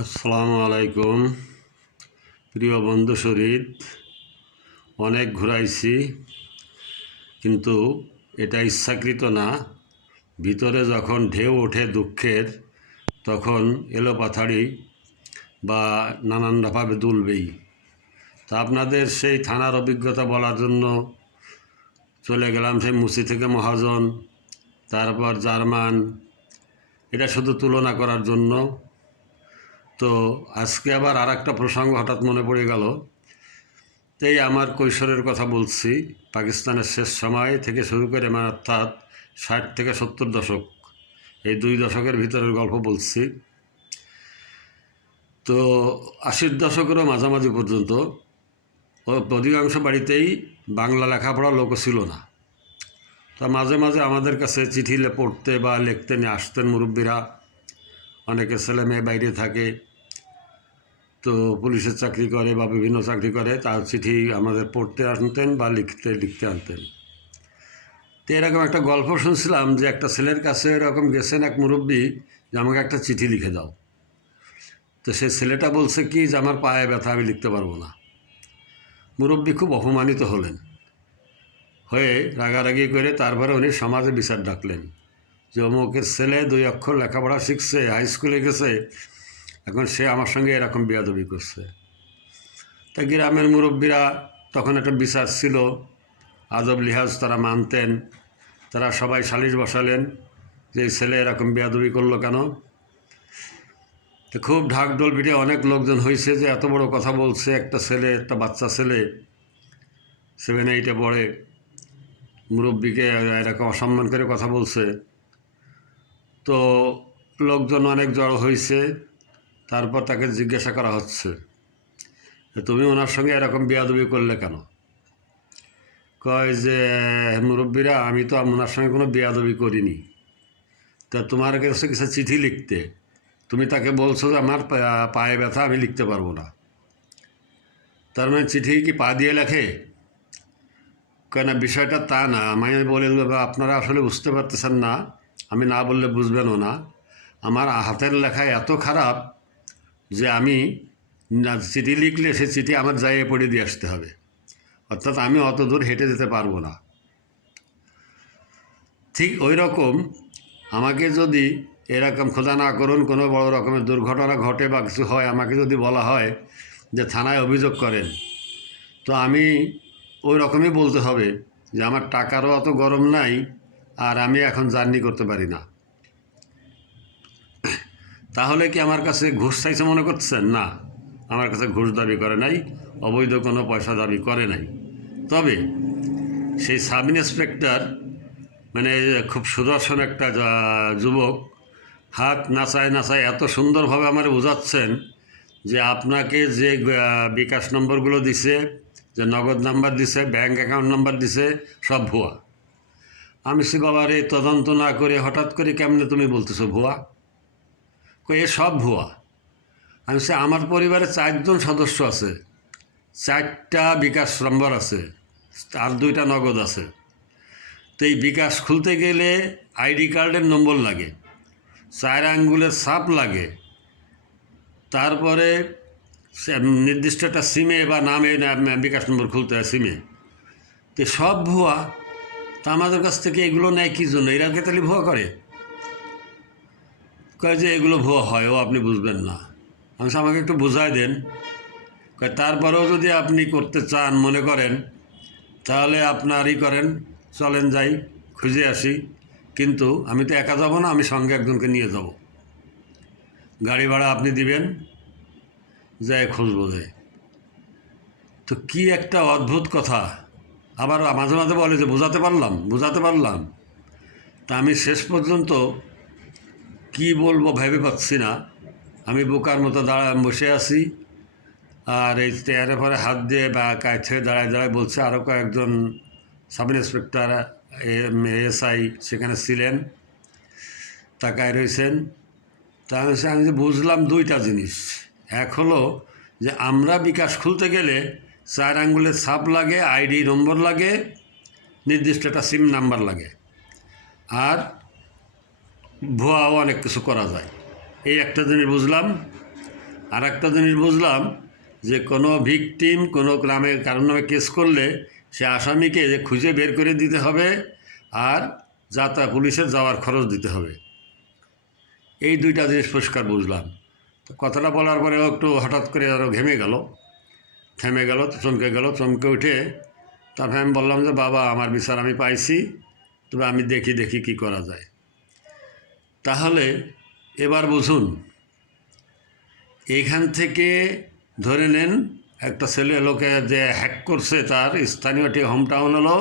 আসসালামু আলাইকুম। প্রিয় বন্ধু শরীদ, অনেক ঘুরাইছি, কিন্তু এটা ইচ্ছাকৃত না। ভিতরে যখন ঢেউ ওঠে দুঃখের, তখন এলোপাথাড়ি বা নানানভাবে দুলবেই। তা আপনাদের সেই থানার অভিজ্ঞতা বলার জন্য চলে গেলাম সেই মুসি থেকে মহাজন, তারপর জার্মান, এটা শুধু তুলনা করার জন্য। তো আজকে আবার আর একটা প্রসঙ্গ হঠাৎ মনে পড়ে গেল। এই আমার কৈশোরের কথা বলছি, পাকিস্তানের শেষ সময় থেকে শুরু করে অর্থাৎ 60 থেকে 70 দশক, এই 2 দশকের ভিতরের গল্প বলছি। তো 80 দশকেরও মাঝামাঝি পর্যন্ত অধিকাংশ বাড়িতেই বাংলা লেখাপড়া লোক ছিল না। তা মাঝে মাঝে আমাদের কাছে চিঠি পড়তে বা লিখতে নিয়ে আসতেন মুরব্বীরা। অনেকে ছেলে মেয়ে বাইরে থাকে, তো পুলিশের চাকরি করে বা বিভিন্ন চাকরি করে, তার চিঠি আমাদের পড়তে আনতেন বা লিখতে আনতেন। তো এরকম একটা গল্প শুনছিলাম যে একটা ছেলের কাছে এরকম গেছেন এক মুরব্বী, যে আমাকে একটা চিঠি লিখে দাও। তো সে ছেলেটা বলছে কি যে আমার পায়ে ব্যথা, আমি লিখতে পারবো না। মুরব্বী খুব অপমানিত হলেন, হয়ে রাগারাগি করে তারপরে উনি সমাজে বিচার ডাকলেন যে অমুকের ছেলে 2 অক্ষর লেখাপড়া শিখছে, হাই স্কুলে গেছে, এখন সে আমার সঙ্গে এরকম বেয়াদবি করছে। তা গ্রামের মুরব্বীরা, তখন একটা বিচার ছিল, আদব লিহাজ তারা মানতেন। তারা সবাই সালিশ বসালেন যে এই ছেলে এরকম বেয়াদবি করলো কেন। তো খুব ঢাকঢোল পিটে অনেক লোকজন হয়েছে যে এত বড় কথা বলছে একটা ছেলে, একটা বাচ্চা ছেলে 7, 8-এ পড়ে, মুরব্বীকে এরকম অসম্মান করে কথা বলছে। তো লোকজন অনেক জড়ো হয়েছে। তারপর তাকে জিজ্ঞাসা করা হচ্ছে, তুমি ওনার সঙ্গে এরকম বেয়াদবি করলে কেন? কয় যে মুরব্বীরা, আমি তো ওনার সঙ্গে কোনো বেয়াদবি করিনি। তা তোমার কাছে কিছু চিঠি লিখতে, তুমি তাকে বলছো যে আমার পায়ে ব্যথা, আমি লিখতে পারবো না। তার মানে চিঠি কি পা দিয়ে লেখে? কেন, বিষয়টা তা না। আমি বলে আপনারা আসলে বুঝতে পারতেছেন না, আমি না বললে বুঝবেনও না। আমার হাতের লেখা এত খারাপ যে আমি চিঠি লিখলে সে চিঠি আমার জায়গায় পড়ে দিয়ে আসতে হবে, অর্থাৎ আমি অত দূর হেঁটে যেতে পারবো না। ঠিক ওই রকম আমাকে যদি এরকম খোদা না করুন কোনো বড় রকমের দুর্ঘটনা ঘটে বা কিছু হয়, আমাকে যদি বলা হয় যে থানায় অভিযোগ করেন, তো আমি ওই রকমই বলতে হবে যে আমার টাকারও অত গরম নাই, আর আমি এখন জার্নি করতে পারি না। তাহলে কি আমার কাছে ঘুষ চাইছে মনে করছেন? না, আমার কাছে ঘুষ দাবি করে নাই, অবৈধ কোনো পয়সা দাবি করে নাই। তবে সেই সাব ইন্সপেক্টর, মানে খুব সুদর্শন একটা যুবক, হাত নাচায় নাচায় এত সুন্দরভাবে আমার বোঝাচ্ছেন যে আপনাকে যে বিকাশ নম্বরগুলো দিছে, যে নগদ নাম্বার দিছে, ব্যাঙ্ক অ্যাকাউন্ট নাম্বার দিছে, সব ভুয়া। আমি সে বাবার এই তদন্ত না করে হঠাৎ করে কেমনে তুমি বলতেছো ভুয়া? এ সব ভুয়া। আমি সে আমার পরিবারে 4 জন সদস্য আছে, 4টা বিকাশ নম্বর আছে, আর 2টা নগদ আছে। তো এই বিকাশ খুলতে গেলে আইডি কার্ডের নম্বর লাগে, 4 আঙ্গুলের ছাপ লাগে, তারপরে নির্দিষ্ট একটা সিমে বা নামে বিকাশ নম্বর খুলতে হয়, সিমে। তো সব ভুয়া। তা আমাদের কাছ থেকে এগুলো নেয় কী জন্য? এরা কে তাহলে ভুয়া করে? কয় যে এগুলো ভুয়া হয়, ও আপনি বুঝবেন না। আমি আমাকে একটু বোঝায় দেন। কয় তারপরেও যদি আপনি করতে চান মনে করেন, তাহলে আপনারই করেন, চলেন যাই, খুঁজে আসি। কিন্তু আমি তো একা যাব না, আমি সঙ্গে একজনকে নিয়ে যাব। গাড়ি ভাড়া আপনি দিবেন, যাই খুঁজবো যাই। তো কি একটা অদ্ভুত কথা। আবার মাঝে মাঝে বলে যে বোঝাতে পারলাম। তা আমি শেষ পর্যন্ত কি বলবো ভেবে পাচ্ছি না। আমি বোকার মতো বসে আছি, আর এই চেয়ারের পরে হাত দিয়ে বা কাছে দাঁড়ায় বলছে। আরও কয়েকজন সাব ইন্সপেক্টর, এএসআই সেখানে ছিলেন, তাকায় রয়েছেন। তা আমি যে বুঝলাম 2টা জিনিস। এক হলো যে আমরা বিকাশ খুলতে গেলে 4 আঙ্গুলের ছাপ লাগে, আইডি নম্বর লাগে, নির্দিষ্ট একটা সিম নাম্বার লাগে, আর ভুয়াও অনেক কিছু করা যায়। এই একটা জিনিস বুঝলাম। আর একটা জিনিস বুঝলাম যে কোনো ভিকটিম কোনো গ্রামে কারোর নামে কেস করলে সে আসামিকে যে খুঁজে বের করে দিতে হবে আর পুলিশের যাওয়ার খরচ দিতে হবে। এই দুইটা জিনিস পরিষ্কার বুঝলাম। তো কথাটা বলার পরে একটু হঠাৎ করে আরও থেমে গেল, চমকে উঠে তারপরে আমি বললাম যে বাবা আমার বিচার আমি পাইছি, তবে আমি দেখি কি করা যায়। তাহলে এবার বুঝুন, এইখান থেকে ধরে নেন একটা ছেলে লোকে যে হ্যাক করছে তার স্থানীয় হোম টাউন হলো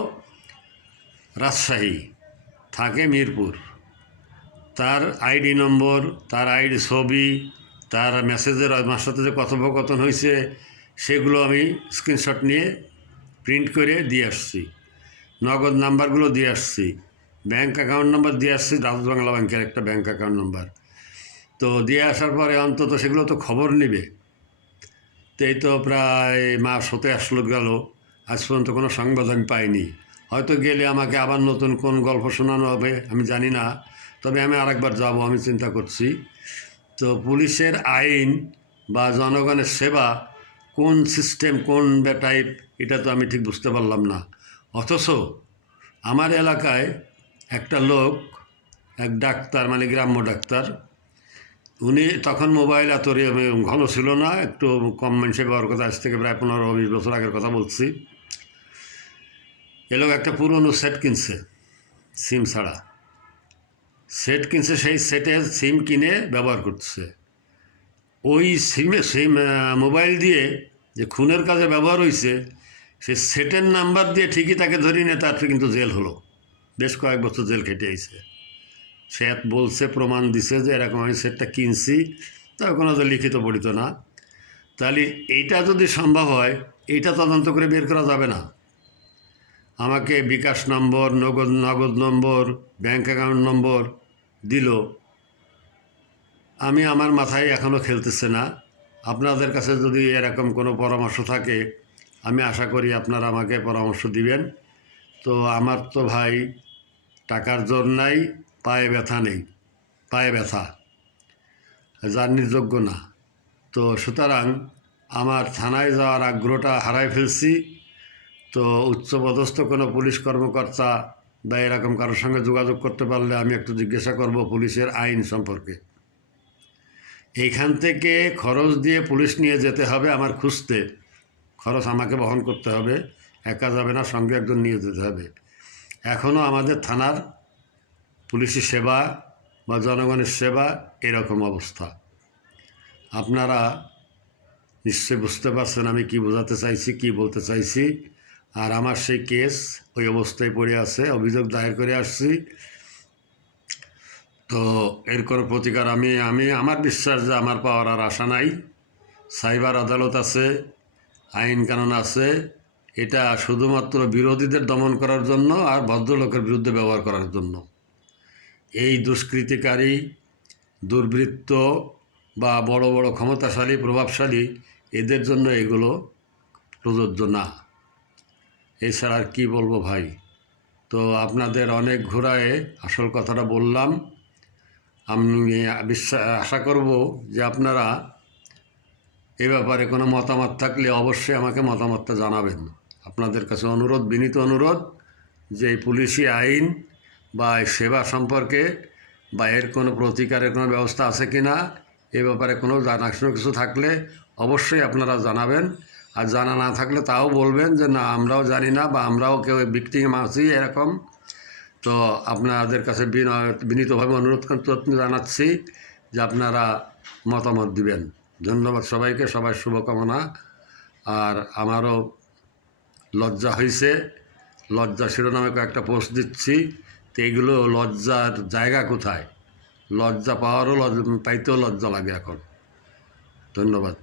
রাজশাহী, থাকে মিরপুর, তার আইডি নম্বর, তার আইডি ছবি, তার মেসেজের আমার সাথে যে কথোপকথন হয়েছে সেগুলো আমি স্ক্রিনশট নিয়ে প্রিন্ট করে দিয়ে আসছি, নগদ নাম্বারগুলো দিয়ে আসছি, ব্যাঙ্ক অ্যাকাউন্ট নাম্বার দিয়ে আসছি, রাজু বাংলা ব্যাংকের একটা ব্যাঙ্ক অ্যাকাউন্ট নাম্বার। তো দিয়ে আসার পরে অন্তত সেগুলো তো খবর নেবে। তো এই তো প্রায় মাস হতে আসলো গেল, আজ পর্যন্ত কোনো সংবাদ আমি পাইনি। হয়তো গেলে আমাকে আবার নতুন কোন গল্প শোনানো হবে আমি জানি না, তবে আমি আরেকবার যাব আমি চিন্তা করছি। তো পুলিশের আইন বা জনগণের সেবা কোন সিস্টেম কোন টাইপ এটা তো আমি ঠিক বুঝতে পারলাম না। অথচ আমার এলাকায় একটা লোক, এক ডাক্তার মানে গ্রাম্য ডাক্তার, উনি তখন মোবাইল এত ঘন ছিল না, একটু কম মানুষে ব্যবহার কথা, আজ থেকে প্রায় 15-20 বছর আগের কথা বলছি। এ লোক একটা পুরনো সেট কিনছে, সিম ছাড়া সেট কিনছে, সেই সেটে সিম কিনে ব্যবহার করছে। ওই সিম মোবাইল দিয়ে যে খুনের কাজে ব্যবহার হয়েছে সে সেটের নাম্বার দিয়ে ঠিকই তাকে ধরি নিয়ে তার কিন্তু জেল হলো, বেশ কয়েক বছর জেল খেটে আইছে। সে বলছে, প্রমাণ দিছে যে এরকম আমি সেটটা কিনছি, তবে কোনো তো লিখিত পড়িত না। তাহলে এইটা যদি সম্ভব হয় এইটা তদন্ত করে বের করা যাবে না? আমাকে বিকাশ নম্বর, নগদ নম্বর, ব্যাঙ্ক অ্যাকাউন্ট নম্বর দিল, আমি আমার মাথায় এখনও খেলতেছে না। আপনাদের কাছে যদি এরকম কোনো পরামর্শ থাকে আমি আশা করি আপনারা আমাকে পরামর্শ দিবেন। তো আমার তো ভাই টাকার জোর নাই, পায়ে ব্যথা নেই, পায়ে ব্যথা, জার্নির যোগ্য না। তো সুতরাং আমার থানায় যাওয়ার আগ্রহটা হারাই ফেলছি। তো উচ্চপদস্থ কোনো পুলিশ কর্মকর্তা বা এরকম কারোর সঙ্গে যোগাযোগ করতে পারলে আমি একটু জিজ্ঞাসা করব পুলিশের আইন সম্পর্কে। এইখান থেকে খরচ দিয়ে পুলিশ নিয়ে যেতে হবে, আমার খুঁজতে খরচ আমাকে বহন করতে হবে, একা যাবে না, সঙ্গে একজন নিয়ে যেতে হবে। এখনও আমাদের থানার পুলিশি সেবা বা জনগণের সেবা এরকম অবস্থা। আপনারা নিশ্চয়ই বুঝতে পারছেন আমি কি বোঝাতে চাইছি, কি বলতে চাইছি। আর আমার সেই কেস ওই অবস্থায় পড়ে আছে, অভিযোগ দায়ের করে আসছি। তো এর কোনো প্রতিকার আমি আমার বিশ্বাস যে আমার পাওয়ার আর আশা নাই। সাইবার আদালত আছে, আইন কানুন আছে, এটা শুধুমাত্র বিরোধীদের দমন করার জন্য আর ভদ্রলোকের বিরুদ্ধে ব্যবহার করার জন্য। এই দুষ্কৃতিকারী, দুর্বৃত্ত বা বড় বড় ক্ষমতাশালী প্রভাবশালী এদের জন্য এগুলো প্রযোজ্য না। এছাড়া আর কী বলবো ভাই। তো আপনাদের অনেক ঘোরায় আসল কথাটা বললাম। আমি আশা করব যে আপনারা এ ব্যাপারে কোনো মতামত থাকলে অবশ্যই আমাকে মতামতটা জানাবেন। আপনাদের কাছে অনুরোধ, বিনীত অনুরোধ, যে পুলিশি আইন বা সেবা সম্পর্কে বা এর কোনো প্রতিকারের কোনো ব্যবস্থা আছে কি না, এ ব্যাপারে কোনো জানাশোনা কিছু থাকলে অবশ্যই আপনারা জানাবেন। আর জানা না থাকলে তাও বলবেন যে না আমরাও জানি না বা আমরাও কেউ ভিকটিম আছি এরকম। তো আপনাদের কাছে বিনীতভাবে অনুরোধ জানাচ্ছি যে আপনারা মতামত দিবেন। ধন্যবাদ সবাইকে, সবার শুভকামনা। আর আমারও লজ্জা হয়েছে, লজ্জা শিরোনামে কয়েকটা পোস্ট দিচ্ছি। তো এইগুলো লজ্জার জায়গা কোথায়? লজ্জা পাওয়ারও পাইতেও লজ্জা লাগে এখন। ধন্যবাদ।